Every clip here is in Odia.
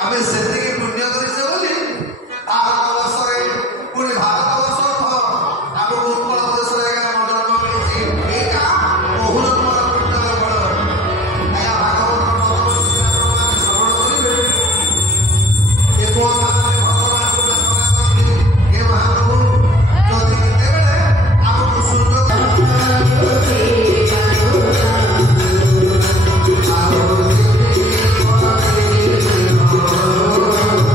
आम से पुण्य करते बोली भारत वर्ष पुणी भारत वर्ष आम उत्कल प्रदेश जन्म मिली एटा बहु जन्मर पुण्यर फल आज्ञा भागवत श्रवण करेंगे ये भगवान को दर्शन करते हे महाप्रभु जदि केतेबेले आमको सुयोग Oh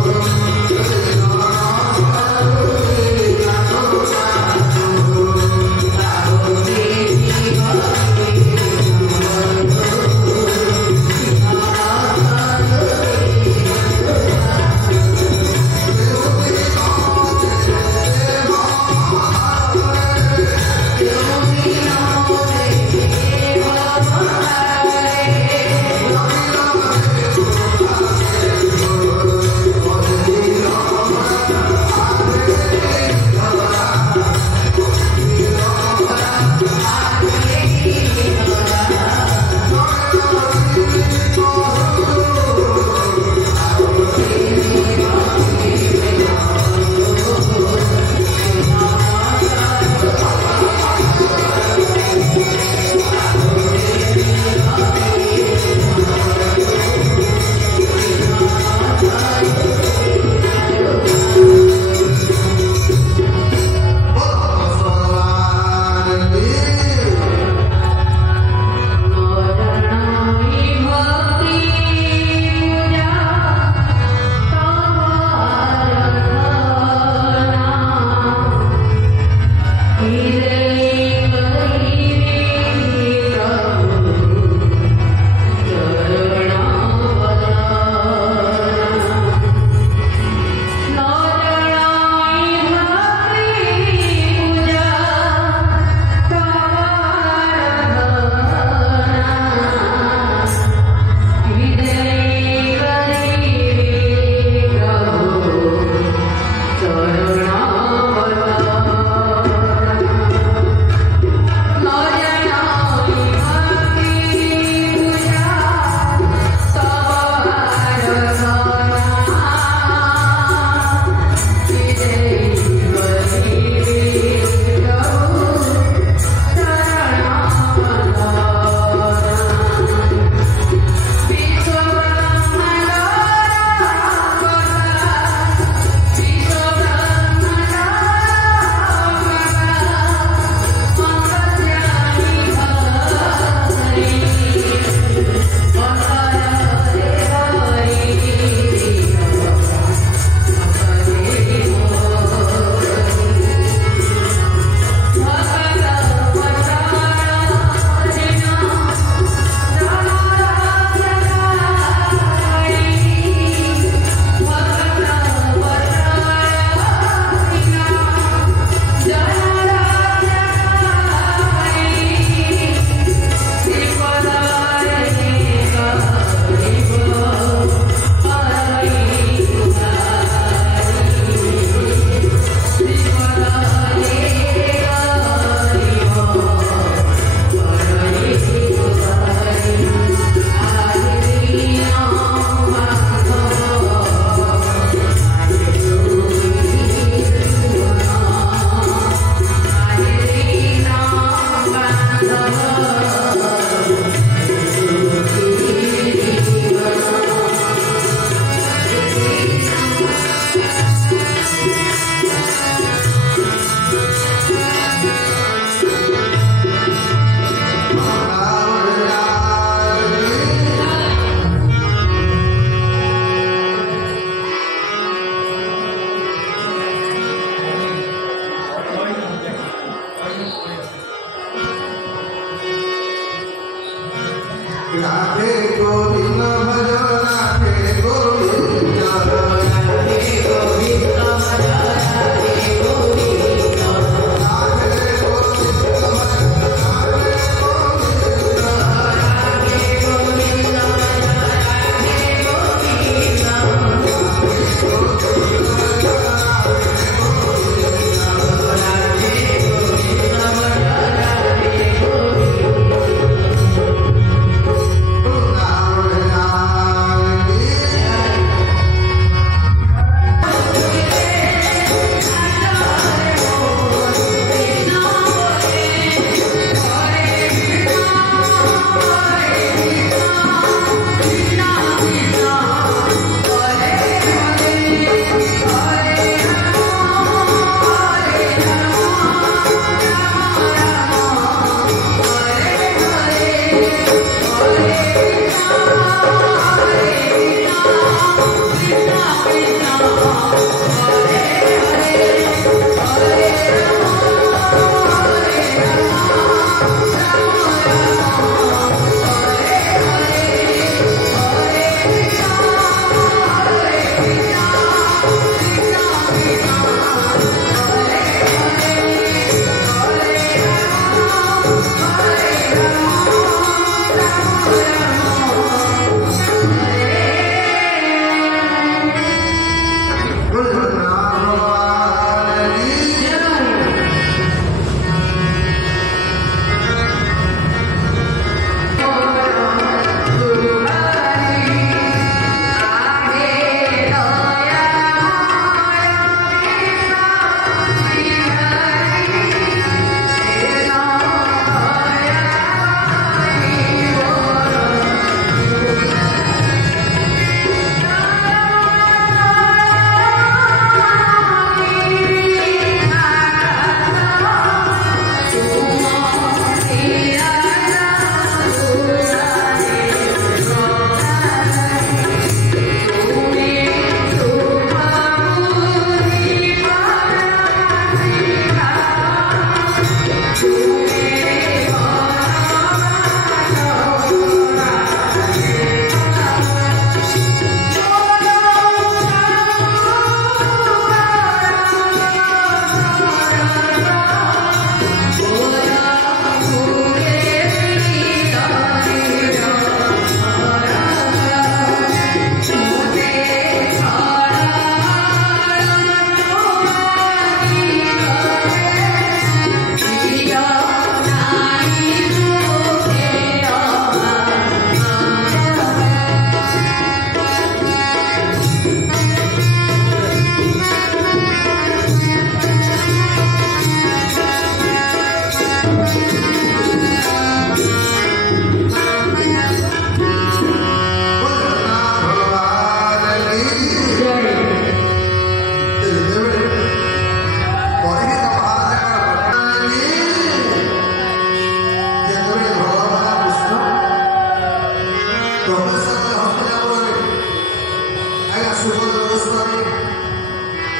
ସୁଭଦ୍ର ଗୋସ୍ୱାମୀ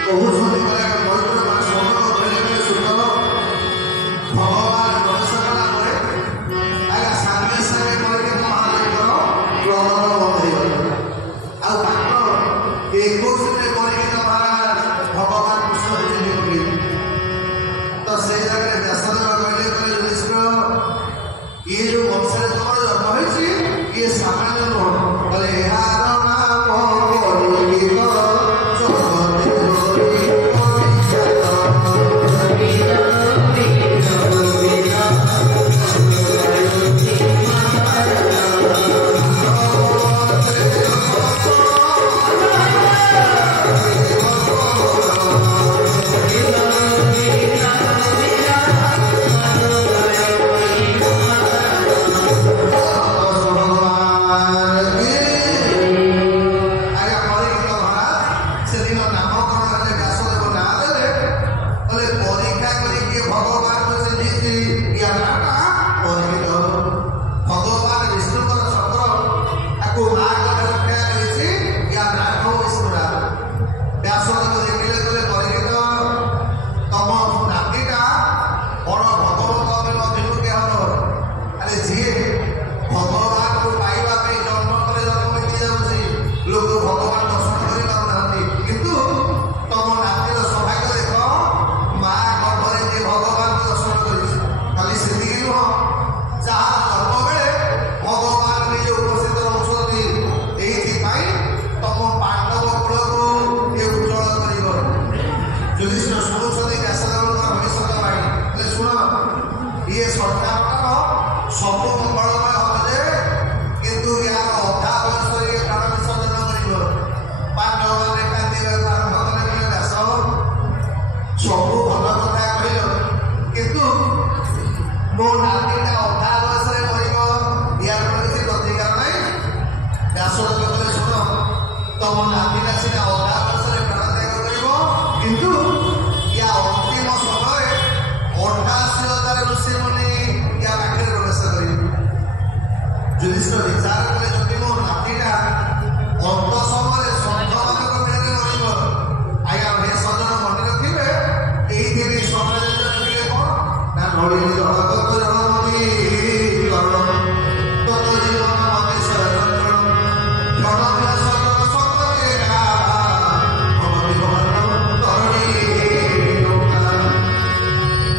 କହୁଛନ୍ତି ମାନେ ପବିତ୍ର ମାନେ ସ୍ୱର୍ଣ୍ଣ କହିଲେ ସୁନ୍ଦର ଭଗବାନ ପ୍ରବେଶ କଲା ପରେ ଆଜ୍ଞା ସାଙ୍ଗେ ସାଙ୍ଗେ ପରୀକ୍ଷିତ ମହାଦେବଙ୍କର କ୍ରୋଧର ବନ୍ଦ ହେଇଗଲା। ଆଉ ତାଙ୍କ 21ରେ ପରୀକ୍ଷିତ ମହାରାଜ ଭଗବାନ କୃଷ୍ଣ ଚିହ୍ନି ପକେଇଲେ। ତ ସେଇ ଜାଗାରେ ବ୍ୟାସଦେବ କହିଲେ ଯୁଧିଷ୍ଠିର ଇଏ ଯୋଉ ବଂଶରେ ତମର ଜନ୍ମ ହେଇଛି ଇଏ ସାମାନ୍ୟ ନୁହଁ। କହିଲେ ଏହାର ନାମ ପରୀକ୍ଷିତ ସବୁ ମଙ୍ଗଳମୟ ହବ ଯେ କିନ୍ତୁ ୟାର ଅଧା ବୟସରେ ଇଏ ପ୍ରାଣ ବିସର୍ଜନ କରିବ। ପାଣ୍ଡବମାନେ କାନ୍ଦିବେ ଆରମ୍ଭ କଲେ କହିଲେ ବ୍ୟାସ ସବୁ ଭଲ କଥା କହିଲ କିନ୍ତୁ ମୋ ନାତିଟା ଅଧା ବୟସରେ ମରିବ ୟାର କିଛି ପ୍ରତିକାର ନାହିଁ। ବ୍ୟାସଦେବ କହିଲେ ଶୁଣ ତମ ନାତିଟା ସିନା ଅଧା ବୟସରେ ପ୍ରାଣ ତ୍ୟାଗ କରିବ କିନ୍ତୁ ୟା ଅନ୍ତିମ ସମୟରେ 88,000 ଋଷିମୁନି ୟା ପାଖରେ ପ୍ରବେଶ କରିବେ। ଯୁଧିଷ୍ଠିର ବିଚାର କଲେ ଯଦି ମୋ ନାତିଟା ଅନ୍ତ ସମୟରେ ସନ୍ଥମାନଙ୍କ ମେଳରେ ମରିବ ଆଜ୍ଞା ହେ ସଜନ ମନେ ରଖିବେ ଏଇଥିରେ ସ୍ୱର୍ଣ୍ଣଚନ୍ଦ୍ର ଲେଖିଲେ କଣ ନା ନଳିନୀ ଜଳକତ ଜଳମତି କରଣ ତତ ଜୀବନ ମତେ ଶରଚରଣ ଜଣମିଳ ସକଳ ସକଳେ ଗା ଭଗବତୀ ଭଗବାନ ତରଣୀ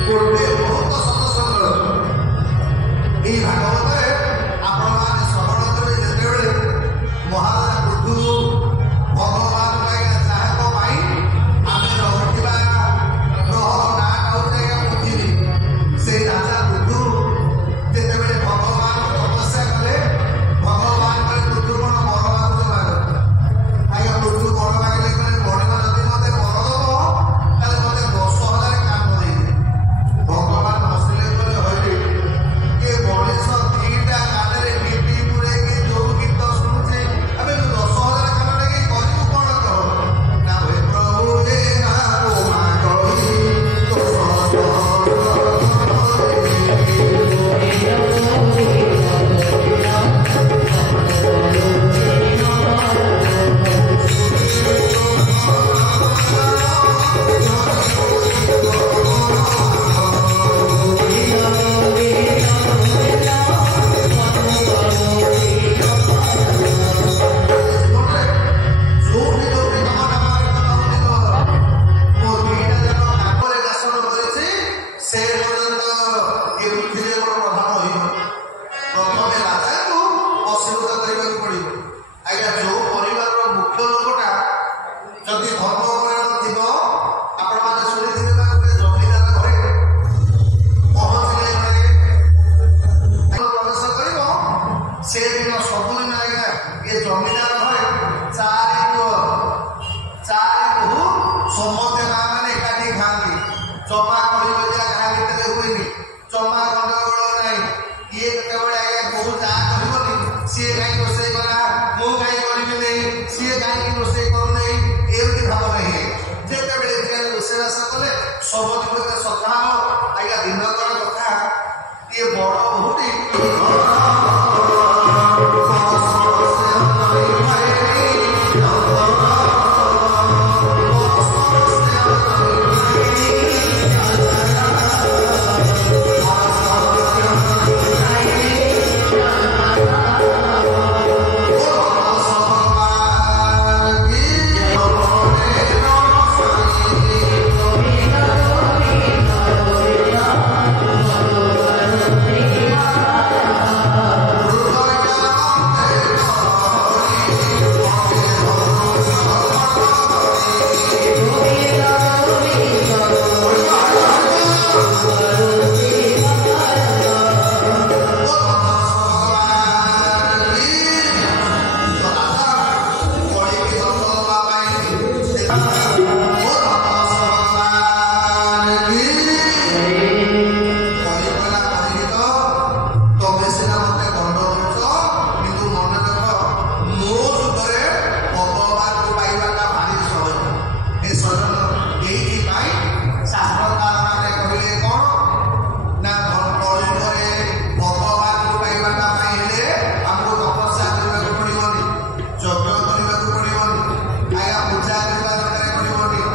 ଗୋଟେ ବହୁତ ସତସଙ୍ଗ। এই ଭାଗବତରେ ଆପଣମାନେ ଶ୍ରବଣ ଯଜ୍ଞ କରିବାକୁ ପଡିବନି, ଆଜ୍ଞା ପୂଜା କରିବା ଦରକାର ପଡିବନି,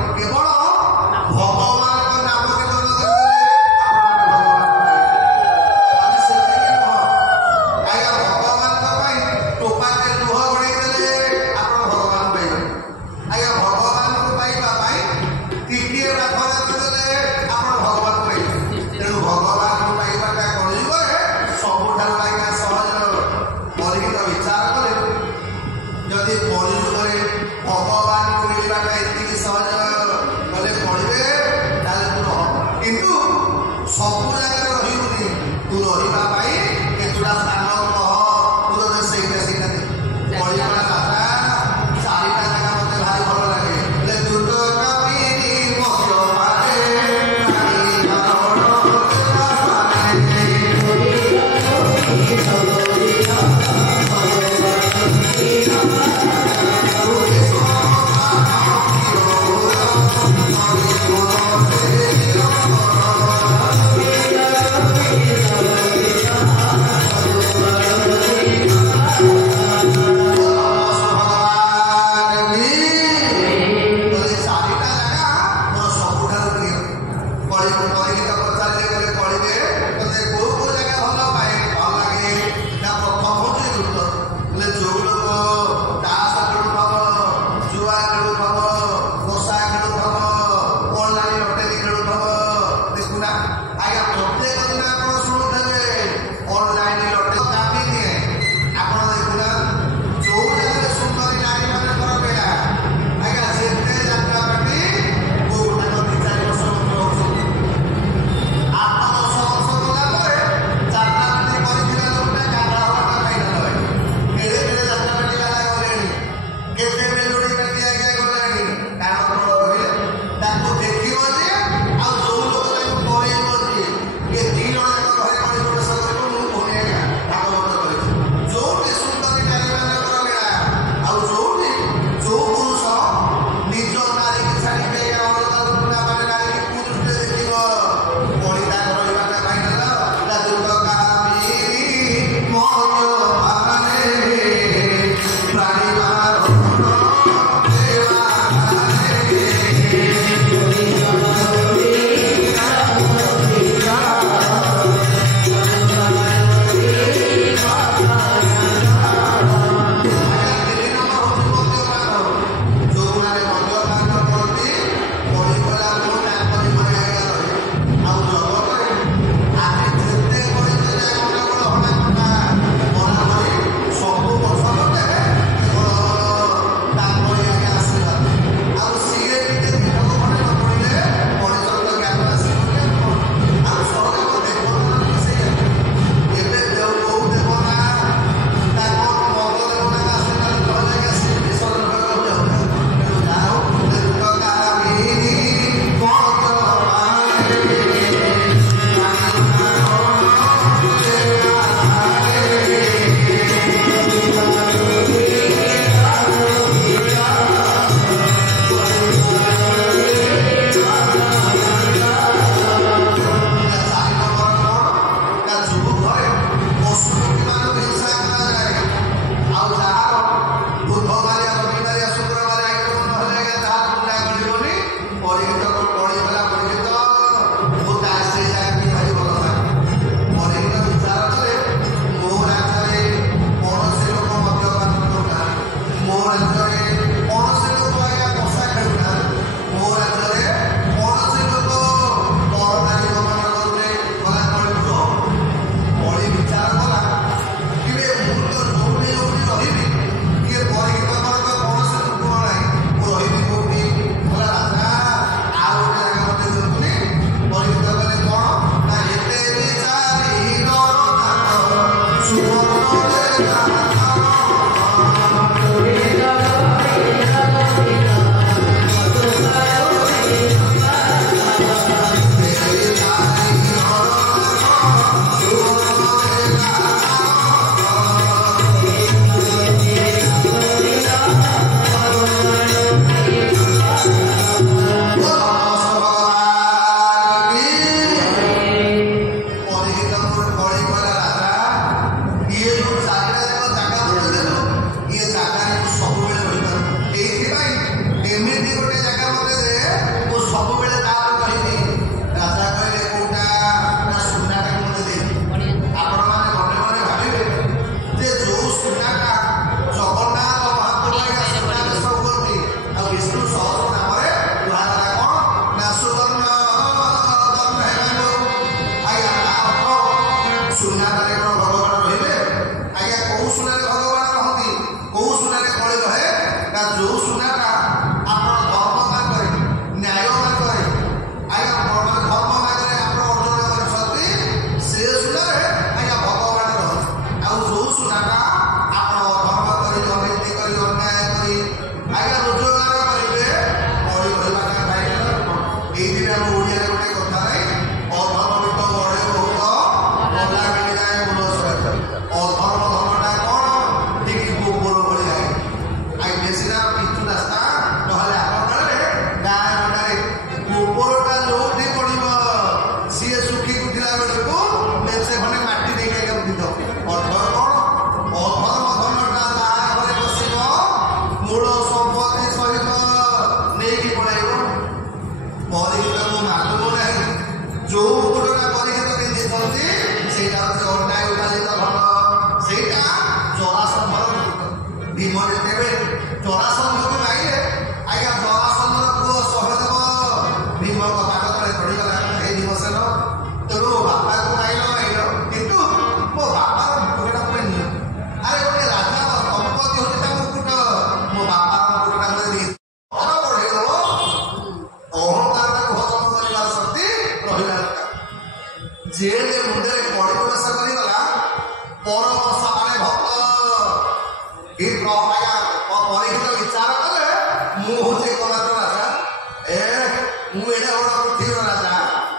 ମୁଁ ଏଡ଼େ ବଡ଼ ପୃଥିବୀର ରାଜା,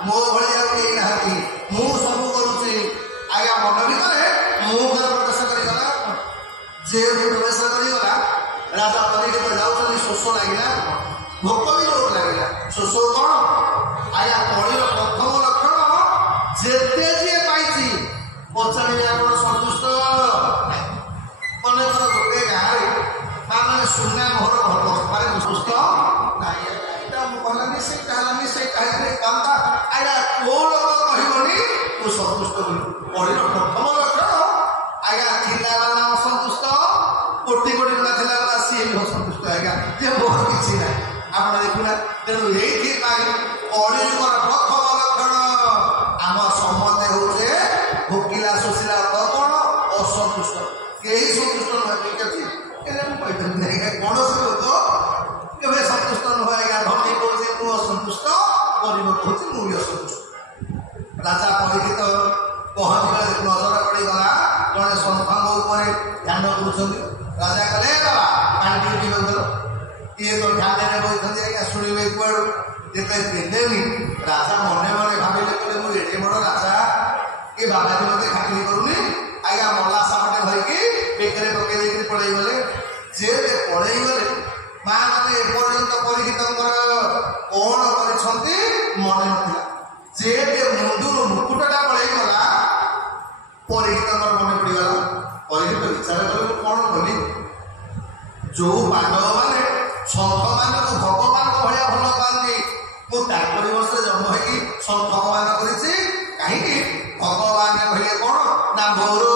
ମୋ ଭଳି ଆଉ କେହି ନାହାନ୍ତି, ମୁଁ ସବୁ କରୁଛି। ଆଜ୍ଞା ମନ ଭିତରେ ମୁଁ ପ୍ରବେଶ କରିଗଲା। ଯେହେତୁ ପ୍ରବେଶ କରିଗଲା, ରାଜା ପରୀକ୍ଷିତ ଯାଉଛନ୍ତି, ଶୋଷ ଲାଗିଲା, ଭୋକ ବି ଜୋର ଲାଗିଲା। ଶୋଷ କଣ? ଆଜ୍ଞା କଳିର ପ୍ରଥମ ଲକ୍ଷଣ, ଯେତେ ଯିଏ ପାଇଛି ପଚାରିବେ ଆପଣ ସନ୍ତୁଷ୍ଟ? ମନେକର ଗୋଟେ ଗାଁରେ ମାନେ ସୁନା ଘର ଭଲ ମାନେ ସୁସ୍ଥ ନାହିଁ, ଏଇଟା ମୁଁ କଲାନି ସେଇଟା ହେଲାନି ସେଇଟା ହେଇଥିଲେ କାନ୍ତା। ଆଜ୍ଞା କୋଉ ଲୋକ କହିବନି ତୁ ସନ୍ତୁଷ୍ଟ ବୋଲି? କଳିର ପ୍ରଥମ ଲକ୍ଷଣ ଆଜ୍ଞା ଥିଲା ବାଲା ଅସନ୍ତୁଷ୍ଟ, କୋଟି କୋଟି ଟଙ୍କା ଥିଲା ବାଲା ସିଏ ବି ଅସନ୍ତୁଷ୍ଟ। ଆଜ୍ଞା ଯେ ମୋର କିଛି ନାହିଁ, ଆପଣ ଦେଖୁନା। ତେଣୁ ଏଇଥିପାଇଁ କଳିଯୁଗର ପ୍ରଥମ ଲକ୍ଷଣ ଆମ ସମସ୍ତେ ହଉଛେ ଭୋକିଲା ଶୋଷିଲା ତ କଣ ଅସନ୍ତୁଷ୍ଟ। କେହି ସନ୍ତୁଷ୍ଟ ନୁହେଁ, ଠିକ ଅଛି? ଏଇଟା ମୁଁ କହିପାରିବି ଆଜ୍ଞା, କୌଣସି ଲୋକ କେବେ ସନ୍ତୁଷ୍ଟ ନୁହେଁ। ଆଜ୍ଞା ଧନୀ କହୁଛି ମୁଁ ଅସନ୍ତୁଷ୍ଟ, ଗରିବ କହୁଛି ମୁଁ ବି ଅସନ୍ତୁଷ୍ଟ। ରାଜା ପରୀକ୍ଷିତ ପହଞ୍ଚିବା ନଜର ପଡ଼ିଗଲା ଜଣେ ସନ୍ଥଙ୍କ ଉପରେ ଧ୍ୟାନ କରୁଛନ୍ତି। ରାଜା କହିଲେ ବାବା ପାଣି ଟିକେ ପିଇବାକୁ ଦେଲ। କିଏ ତ ଧ୍ୟାନରେ ବସିଛନ୍ତି ଆଜ୍ଞା, ଶୁଣିବେ କୁଆଡ଼ୁ? ଯେତେବେଳେ ଦେଲେନି ରାଜା ମନେ ମନେ ଭାବିଲେ, କହିଲେ ମୁଁ ଏଡ଼େ ବଡ଼ ରାଜା, ଏ ବାବାଜୀ ମତେ ଖାତିର କରୁନି। ଆଜ୍ଞା ମଲା ସାପଟେ ଧରିକି ବେକରେ ପକେଇ ଦେଇକି ପଳେଇ ଗଲେ। ଯେତେ ପଳେଇ ଗଲେ ମା ମାନେ ଏପର୍ଯ୍ୟନ୍ତ ପରୀକ୍ଷିତଙ୍କର କଣ କରିଛନ୍ତି ମନେ ନଥିଲା। ଯେତେ ମୁଣ୍ଡରୁ ମୁକୁଟଟା ପଳେଇଗଲା, ପରୀକ୍ଷିତଙ୍କର ମନେ ପଡ଼ିଗଲା। ପରୀକ୍ଷିତ ବିଚାର କଲେ ମୁଁ କଣ କଲି? ଯୋଉ ପାଣ୍ଡବ ମାନେ ସନ୍ଥ ମାନଙ୍କୁ ଭଗବାନଙ୍କ ଭଳିଆ ଭଲ ପାଆନ୍ତି, ମୁଁ ତାଙ୍କରି ବର୍ଷରେ ଜନ୍ମ ହେଇକି ସନ୍ଥ ଅପମାନ କରିଛି। କାହିଁକି? ଭଗବାନ କହିଲେ କଣ ନା ମୋର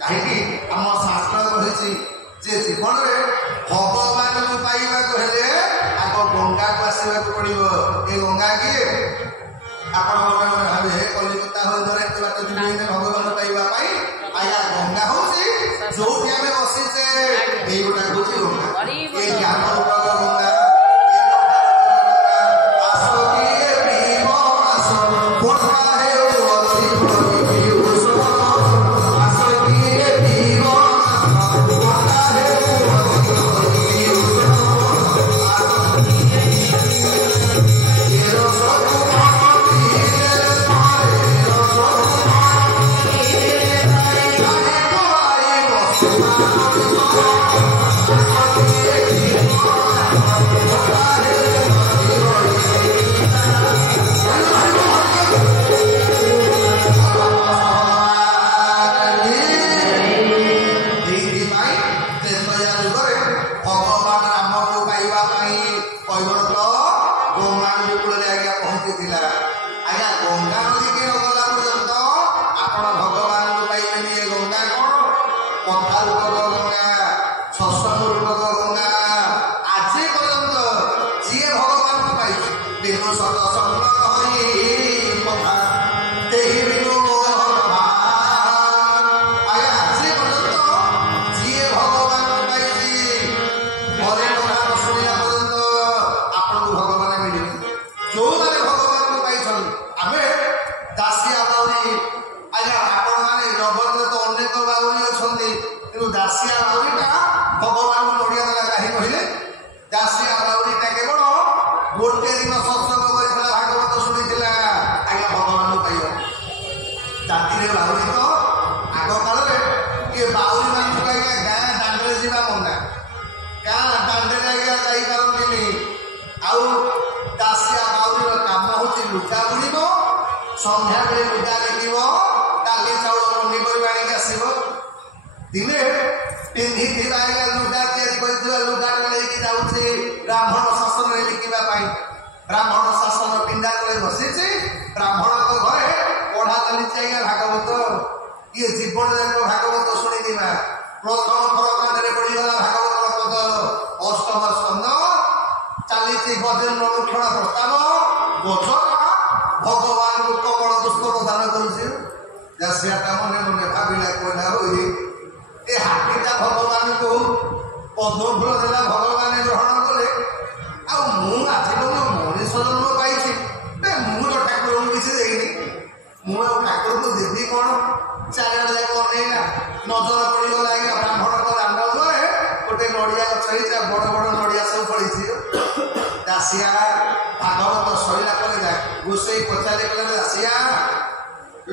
କାହିଁକି? ଆମ ଶାସ୍ତ୍ର ରହିଛି ଯେ ଜୀବନରେ ଭଗବାନଙ୍କୁ ପାଇବାକୁ ହେଲେ ଆଗ ଗଙ୍ଗାକୁ ଆସିବାକୁ ପଡ଼ିବ। ଏ ଗଙ୍ଗା କିଏ? ଆପଣ ମନେ ମନେ ଭାବେ କଲିକତା ହରିଦ୍ୱାର ଏତେ ବାଟ ଯିବେ ଭଗବାନ ପାଇବା ପାଇଁ। ଆଜ୍ଞା ଗଙ୍ଗା ହଉଛି ଯୋଉଠି ଆମେ ବସିଛେ, ଏଇଗୋଟା ହଉଛି ଗଙ୍ଗା। ଏ ଜ୍ଞାନ ରୂପକ ଗଙ୍ଗା। ଆଉ ଦାସିଆ ବାଉରୀର କାମ ହେଉଛି ଲୁଗା ବୁଣିବ, ସନ୍ଧ୍ୟାବେଳେ ଲୁଗା ଦେଖିବ, ଡାଲି ଚାଉଳ ପନିପରିବା ଆଣିକି ଆସିବ। ଦିନେ ପିନ୍ଧିଥିବା ଲୁଗା ତିଆରି କରିଥିବା ଲୁଗାଟା ନେଇକି ଯାଉଛି ବ୍ରାହ୍ମଣ ଶାସନରେ ଲିଖିବା ପାଇଁ। ବ୍ରାହ୍ମଣ ଶାସନ ପିଣ୍ଡା ତଳେ ବସିଛି, ବ୍ରାହ୍ମଣଙ୍କ ଘରେ ପଢା ଚାଲିଛି ଆଜ୍ଞା ଭାଗବତ। ଇଏ ଜୀବନ ଯାକ ଭାଗବତ ଶୁଣିଥିବା ପ୍ରଥମ ଥର କାନରେ ପଡିଗଲା ଭାଗବତର ପଦ। ଅଷ୍ଟମ ସ୍କନ୍ଧ ଚାଲିଛି ଗଜେନ୍ଦ୍ର ଲକ୍ଷଣ ପ୍ରସ୍ତାବ। ଗଜଟା ଭଗବାନଙ୍କୁ କମଳ ପୁଷ୍ପ ପ୍ରଦାନ କରୁଛି। ଦାସିଆଟା ମନେ ମନେ ଭାବିଲା, କହିଲା ହୋଇ ଏ ହାତୀଟା ଭଗବାନଙ୍କୁ ପଦ୍ମ ଫୁଲ ଦେଲା, ଭଗବାନ ଗ୍ରହଣ କଲେ, ଆଉ ମୁଁ ଆଜି ମଣିଷ ଜନ୍ମ ପାଇଛି, ମୁଁ ତ ଠାକୁରଙ୍କୁ କିଛି ଦେଇନି, ମୁଁ ଆଉ ଠାକୁରଙ୍କୁ ଦେବି କଣ? ଚାରିଆଡେ ଯାକ ଅନେଇଲା, ନଜର ପଡିଗଲା ଆଜ୍ଞା ବ୍ରାହ୍ମଣଙ୍କ ଦାଣ୍ଡ ଉପରେ ଗୋଟେ ନଡିଆ ଗଛ ହେଇଛି, ବଡ ବଡ ନଡିଆ ସବୁ ପଡିଛି। ଦାସିଆ ଭାଗବତ ସରିଲା ପରେ ଗୋସେଇ ପଚାରି କଲେ, ଦାସିଆ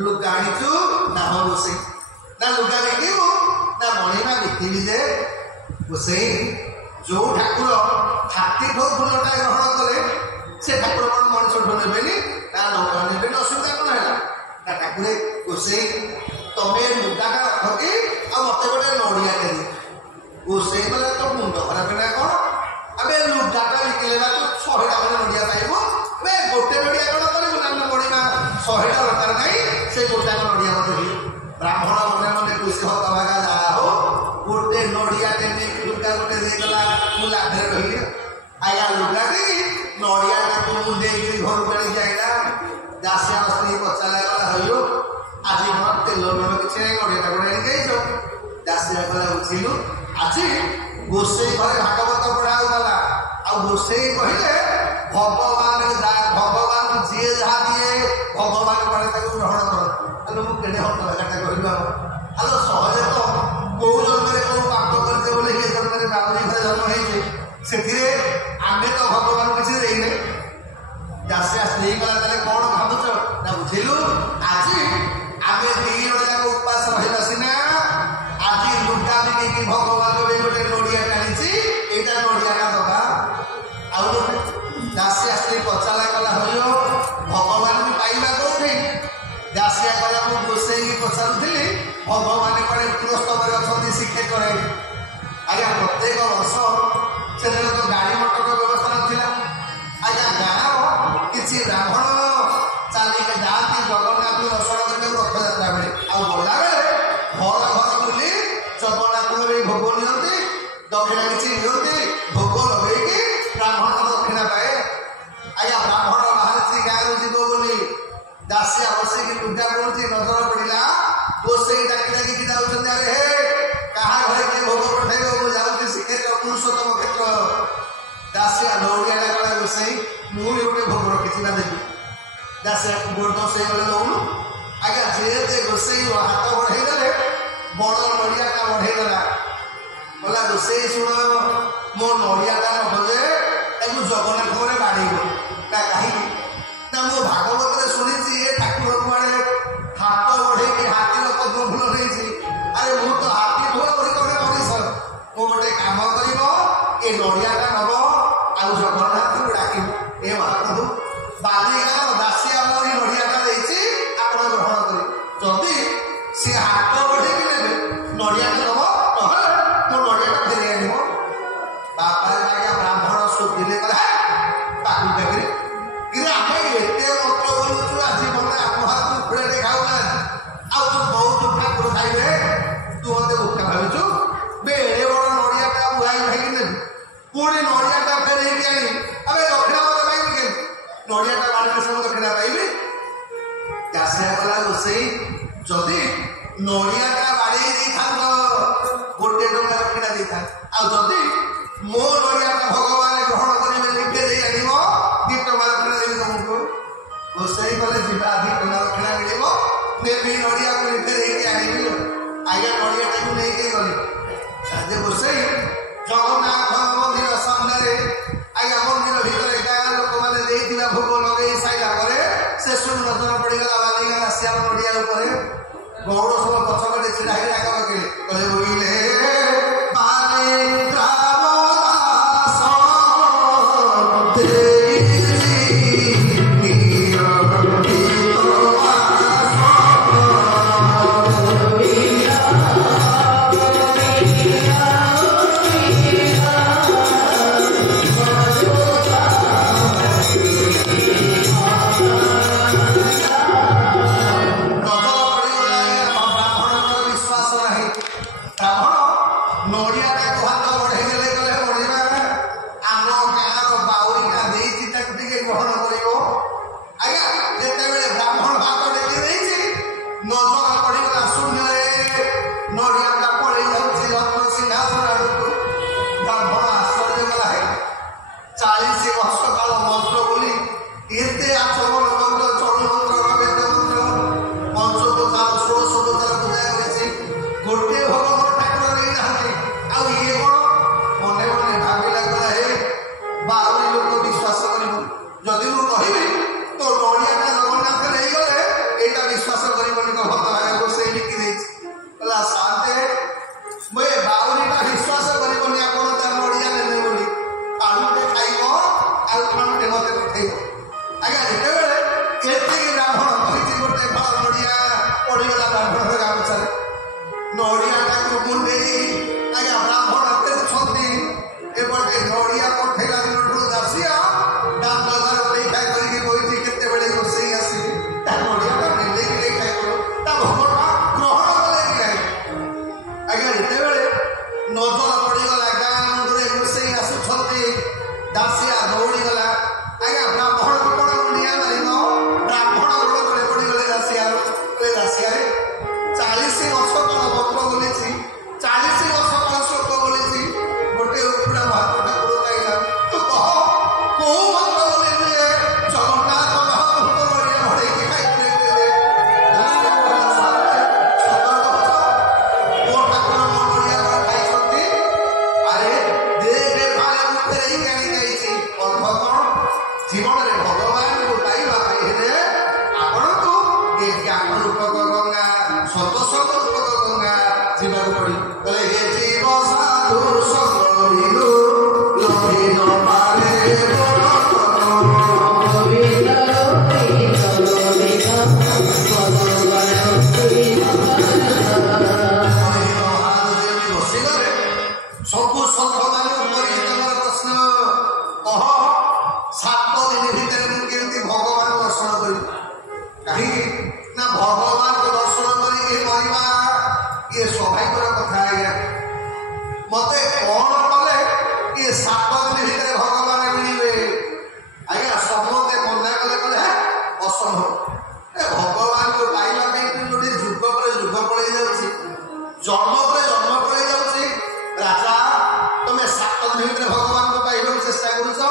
ଲୁଗା ଆଣିଛୁ ନା? ହଁ ଗୋସେଇ। ନା ଲୁଗା ବିକିବୁ ନା ମଣିମା ବିକିବି ଯେ? ଗୋସେଇ, ଯୋଉ ଠାକୁର ହାତୀଠୁ ଫୁଲଟା ଗ୍ରହଣ କଲେ ସେ ଠାକୁର କଣ ମଣିଷଠୁ ନେବେନି? ନା ଲୁଗା ନେବେନି, ଅସୁବିଧା କଣ ହେଲା? ନା ଠାକୁରେ ଗୋସେଇ ତମେ ଲୁଗାଟା ରଖ କି, ଆଉ ମତେ ଗୋଟେ ନଡିଆ ଦେବି। ଗୋସେଇ କହିଲା, ତୋ ମୁଣ୍ଡ ଖରାପ ନା କଣ? ଆବେ ଲୁଗାଟା ବିକିଲେ ବା ତୁ 100ଟା ଖଣ୍ଡେ ନଡିଆ ପାଇବୁ, ଏବେ ଗୋଟେ ନଡିଆ କଣ କରିବୁ? ନା ପଡିବା 100ଟା ଦରକାର ନାହିଁ, ସେ ଗୋଟାକ ନଡିଆ ମତେ ଦିଅ। ବ୍ରାହ୍ମଣ ମନେ ମନେ ଖୁସି ହତଭାଗା, ଯାହା ହଉ ଗୋଟେ ନଡିଆ ନେଇ ଲୁଗା ଗୋଟେ ଦେଇଗଲା, ମୁଁ ଲାଭରେ ରହିଲି। ଆଜ୍ଞା ଲୁଗା ଦେଇ ନଡିଆଟାକୁ ମୁଣ୍ଡେଇକିରି ଘରକୁ ଆଣିକି ଆଇଲା। ଦାସିଆ ସ୍ତ୍ରୀ ପଚାରିଲା, ଗଲା ହଇଲୋ ଆଜି କଣ ତେଲ ଲୁଣ କିଛି ନାହିଁ, ନଡିଆଟା ଗୋଟେ ଆଣିକି ଯାଇଛ? ଦାସିଆ କହିଲା, ବୁଝିଲୁ ଆଜି ଗୋସେଇ ଘରେ ଭାଗବତ ପଢା ହଉଥିଲା, ଆଉ ଗୋସେଇ କହିଲେ ଭଗବାନ ଯିଏ ଯାହା ଦିଏ ଭଗବାନ ପରେ ତାକୁ ଗ୍ରହଣ କର। ତାହେଲେ ମୁଁ କେଡ଼େ ହତଭାଗାଟା କହିଲୁ। ଆଉ ସହଜେ ତ କୋଉ ଜନ୍ମରେ କୋଉ ପାପ କରିଛେ ବୋଲି ଏ ଜନ୍ମରେ ବାଉରୀ ଘରେ ଜନ୍ମ ହେଇଛି, ସେଥିରେ ଆମେ ତ ଭଗବାନ କିଛି ଦେଇନେ। ଦାସିଆ ସ୍ତ୍ରୀ କଲା, ତାହେଲେ କଣ ଭାବୁଛ? ନା ବୁଝିଲୁ ଆଜି ଆମେ 2 ଜଣ ଯାକ ଉପାସ ରହିବା ସିନା, ଆଜି ଲୁଗା ବିକିକି ଭଗବାନ ଗୋଟେ ନଡିଆ ଟାଣିଛି, ଏଇଟା ନଡିଆଟା ଦବା। ଆଉ ଦାସିଆ ସ୍ତ୍ରୀ ପଚାରା କଲା, ହଇଲ ଭଗବାନଙ୍କୁ ପାଇବା କୋଉଠି? ଦାସିଆ କହିଲା, ମୁଁ ଗୋସେଇକି ପଚାରୁଥିଲି ଭଗବାନ କୁଆଡେ ପୁରସ୍ତବରେ ଅଛନ୍ତି ଶ୍ରୀକ୍ଷେତ୍ରରେ। ଆଜ୍ଞା ପ୍ରତ୍ୟେକ ବର୍ଷ ସେଦିନ ତ ଗାଡି ମଟରର ବ୍ୟବସ୍ଥା ନଥିଲା। ଆଜ୍ଞା ଗାଁର କିଛି ବ୍ରାହ୍ମଣ ଚାଲିକି ଯାଆନ୍ତି ଜଗନ୍ନାଥ ଦର୍ଶନ କରିବାକୁ ରଥଯାତ୍ରା ବେଳେ, ଆଉ ଗଲାବେଳେ ଘର ଘର ବୁଲି ଜଗନ୍ନାଥଙ୍କ ବି ଭୋଗ ନିଅନ୍ତି, ଦକ୍ଷିଣା କିଛି ନିଅନ୍ତି, ଭୋଗ ଲଗେଇକି ବ୍ରାହ୍ମଣ ଦକ୍ଷିଣା ପାଏ। ଆଜ୍ଞା ବ୍ରାହ୍ମଣ ବାହାରିଛି ଗାଁରୁ ଯିବ ବୋଲି, ଦାସିଆ ବସିକି ଲୁଗା ବୁଣୁଛି, ନଜର ପଡିଲା ଗୋସେଇ ଡାକି ଡାକିକି ଯାଉଛନ୍ତି, ଆରେ ହେ କାହା ଘରେ କିଏ ଭୋଗ ପଠେଇବ, ମୁଁ ଯାଉଛି ଶ୍ରୀକ୍ଷେତ୍ର ପୁରୁଷୋତ୍ତମ କ୍ଷେତ୍ର। ଦାସିଆ ଦୌଡ଼ିଆଟା କଲା, ଗୋସେଇ ମୁଁ ବି ଗୋଟେ ଭୋଗ ରଖିଛି ନା ଦେବି। ଦାସିଆ ଗୋସେଇ ଗଲେ ଦଉନୁ। ଆଜ୍ଞା ଯେତେ ଗୋସେଇ ହାତ ବଢେଇ ଦେଲେ ବଡ ନଡିଆଟା ବଢେଇଦେଲା, କହିଲା ଗୋସେଇ ଶୁଣ ମୋ ନଡିଆଟା ନବ ଯେ ତାକୁ ଜଗନ୍ନାଥ ଘରେ ବାଡେଇବ। ନା କାହିଁକି? ନା ମୁଁ ଭାଗବତରେ ଶୁଣିଛି ଏ ଠାକୁର କୁଆଡେ ହାତ ବଢେଇକି ହାତୀର ପଦ୍ମ ଫୁଲ ନେଇଛି। ଆରେ ମୁଁ ତ ହାତୀ ଫୁଲ ଗୋଟେ ମଣିଷ, ମୁଁ ଗୋଟେ କାମ କରିବ, ଏ ନଡିଆଟା ନବ ଆଉ ଜଗନ୍ନାଥଙ୍କୁ ଡାକିବ, ଏ ମହାପ୍ରଭୁ ବାଲିଗାଁ ଦାସିଆ ବାଉରୀ ନଡିଆଟା ଦେଇଛି, ଆପଣ ଗ୍ରହଣ କରିବେ। ଯଦି ସେ ହାତ ବଢେଇକି ନେବେ ନଡିଆଟା ନବ, ନହେଲେ ମୋ ନଡିଆଟା ଫେରି ଆଣିବ। ବାପା ଆଜ୍ଞା ବ୍ରାହ୍ମଣ ଶୋଧିଲେ, କଲେ ପାଖୁ ଚାକିରି କିନ୍ତୁ ଆମେ ଏତେ ମନ୍ତ୍ର ବୋଲୁଛୁ, ଆଜି ମତେ ଆମ ହାତକୁ ଫୁଳେଟେ ଖାଉନାହାନ୍ତି, ଆଉ ତୁ ବହୁତ ଠାକୁର ଖାଇବେ, ତୁ ମତେ ମୁଖା ଭାବିଛୁ? ଏଡେ ବଡ ନଡିଆଟା ବୁହାଇ ଭାଇକି ନେବି, ପୁଣି ନଡିଆଟା ଫେରେଇକି ଆଣି ଆମେ ଦକ୍ଷିଣା ମତେ ପାଇବି କେମିତି? ନଡିଆଟା ବାଣିଲେ ସବୁ ଦକ୍ଷିଣା ପାଇବି। ଦାସିଆ ଗଲା, ରୋଷେଇ ଯଦି ନଡିଆଟା ବାଡେଇ ଦେଇଥାନ୍ତ 1 ଟଙ୍କା ଦକ୍ଷିଣା ଦେଇଥାନ୍ତି, ଆଉ ଯଦି ମୋ ନଡିଆଟା ଭଗବାନ ଗ୍ରହଣ କରିବେ ଲିଖେ ଦେଇ ଆଣିବ 2 ଟଙ୍କା ଦକ୍ଷିଣା ଦେବି ତମକୁ। ରୋଷେଇ କଲେ ଯିବା 2 ଟଙ୍କା ଦକ୍ଷିଣା ମିଳିବ, ନେବି ନଡିଆକୁ ଲିଖେ ଦେଇକି ଆଣିବି। ଆଜ୍ଞା ନଡିଆଟାକୁ ନେଇକି ଗଲେ ରୋଷେଇ ଜଗନ୍ନାଥ ମନ୍ଦିର ସାମ୍ନାରେ, ଆଜ୍ଞା ମନ୍ଦିର ଭିତରେ ଗାଁ ଲୋକମାନେ ଦେଇଥିବା ଭୋଗ ଲଗେଇ ସାରିଲା ପରେ ଶେଷକୁ ନଜର ପଡିଗଲା ବାଲିଗାଁ ଦାସିଆ ନଡିଆ ଉପରେ। ଗୌଡ଼ ସବୁ ପଛପଟେ ଛିଡା ହେଇ ଡାକ ପକେଇଲେ, କହିଲେ ବୋଇଲେ ବାଲି ଗ୍ରାମ ଦାସ ଦାସିଆ ଦୌଡ଼ି ଗଲା ଆଜ୍ଞା ବ୍ରାହ୍ମଣ କଣ ମୁଣ୍ଡିଆ ମାରିବ ବ୍ରାହ୍ମଣ ଗୋଡ଼ ତଳେ ପଡ଼ିଗଲେ ଦାସିଆରୁ ଦାସିଆରେ 40 ବର୍ଷ କଣ ମନ୍ତ୍ର ବୋଲିଛି 40 ବର୍ଷ କଣ ଶ୍ଲୋକ ବୋଲିଛି ଗୋଟେ ଉପୁଡ଼ା ମହାତ୍ମା ଠାକୁର କହିଲା ତୁ କହ କୋଉ ମନ୍ତ୍ର ବୋଲିଲେ ଜଗନ୍ନାଥ ମହାପ୍ରଭୁ ବଳିଆ ଭଡ଼େଇକି ଖାଇଥିଲେ ଜୀବନରେ ଭଗବାନଙ୍କୁ ପାଇବା ପାଇଁ ହେଲେ ଆପଣଙ୍କୁ ଏ ଜ୍ଞାନ ରୂପକ ଗଙ୍ଗା ସତସଙ୍ଗ ରୂପକ ଗଙ୍ଗା ଯିବାକୁ ପଡ଼ିବ କହିଲେ ହେ ଜୀବ ସାଧୁ ସଙ୍ଗରୁ ଲୋଭି ନ ପାରେ ବସିଗଲେ ସବୁ ସନ୍ଥମାନଙ୍କୁ କରି ତମର ପ୍ରଶ୍ନ କହ 7 ଦିନ ଭିତରେ ମୁଁ କେମିତି ଭଗବାନ ଦର୍ଶନ କରିବି କାହିଁକି ନା ଭଗବାନଙ୍କୁ ଦର୍ଶନ କରିକି ମରିବା ଇଏ ସୌଭାଗ୍ୟର କଥା ଆଜ୍ଞା ମତେ କଣ କଲେ ଇଏ 7 ଦିନ ଭିତରେ ଭଗବାନ ମିଳିବେ ଆଜ୍ଞା ସମସ୍ତେ ମନା କଲେ କଲେ ଅସମ୍ଭବ ଏ ଭଗବାନଙ୍କୁ ପାଇବା ପାଇଁ ଗୋଟେ ଯୁଗ ପରେ ଯୁଗ ପଳେଇ ଯାଉଛି ଜନ୍ମ ପରେ ଜନ୍ମ ପଳେଇ ଯାଉଛି ରାଜା ତମେ 7 ଦିନ ଭିତରେ ଭଗବାନଙ୍କୁ ପାଇବାକୁ ଚେଷ୍ଟା କରୁଛ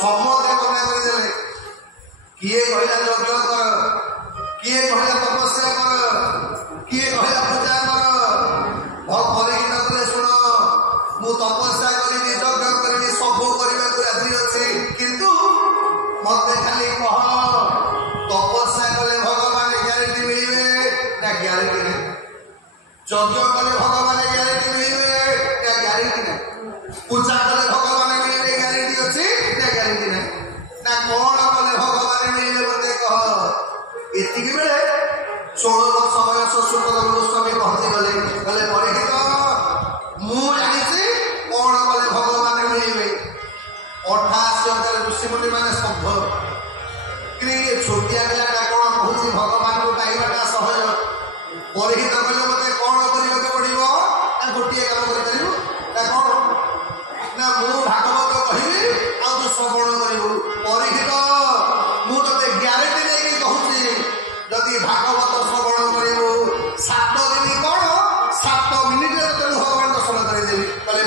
ସମସ୍ତେ ମନା କରିଦେଲେ କିଏ କହିଲା ଯଜ୍ଞ କର କିଏ କହିଲା ତପସ୍ୟା କର କିଏ କହିଲା ପୂଜା କର ପରୀକ୍ଷିତ କଲେ ଶୁଣ ମୁଁ ତପସ୍ୟା କରିବି ଯଜ୍ଞ କରିବି ସବୁ କରିବାକୁ ରାଜି ଅଛି କିନ୍ତୁ ମତେ ଖାଲି କହ ତପସ୍ୟା କଲେ ଭଗବାନ ଗ୍ୟାରେଣ୍ଟି ମିଳିବେ ନା ଗ୍ୟାରେଣ୍ଟି ନାହିଁ ଯଜ୍ଞ କଲେ ଭଗବାନ ଗ୍ୟାରେଣ୍ଟି ମିଳିବେ ନା ଗ୍ୟାରେଣ୍ଟି ନାହିଁ ପୂଜା କଲେ ଭଗବାନ ମିଳିବେ ଗ୍ୟାରେଣ୍ଟି ଅଛି ନା ଗ୍ୟାରେଣ୍ଟି ନାହିଁ ନା କଣ କଲେ ଭଗବାନ ମିଳିବେ ମତେ କହ ଏତିକି ବେଳେ 16 ବର୍ଷ ବୟସ ସୁତଦେବ ଗୋସ୍ୱାମୀ ପହଞ୍ଚିଗଲେ କହିଲେ ପରୀକ୍ଷିତ ମୁଁ ଜାଣିଛି କଣ କଲେ ଭଗବାନ ମିଳିବେ 88,000 ଋଷିମୁନି ମାନେ ସ୍ତବ୍ଧ ଛୋଟିଆ ପିଲାଟା କଣ କହୁଛି ଭଗବାନଙ୍କୁ ପାଇବାଟା ସହଜ ପରୀକ୍ଷିତ କହିଲେ ମତେ କଣ କରିବାକୁ ପଡିବ ନା ଗୋଟିଏ କାମ କରିପାରିବୁ ନା କଣ ନା ମୁଁ ଭାଗବତ କହିବି ଆଉ ତୁ ଶ୍ରବଣ କରିବୁ ପରୀକ୍ଷିତ ମୁଁ ତତେ ଗ୍ୟାରେଣ୍ଟି ନେଇକି କହୁଛି ଯଦି ଭାଗବତ ଶ୍ରବଣ କରିବୁ 7 ଦିନ କଣ 7 ମିନିଟରେ ତତେ ମୁଁ ଭଗବାନ ଦର୍ଶନ କରିଦେବି କହିଲେ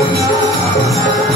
Thank you.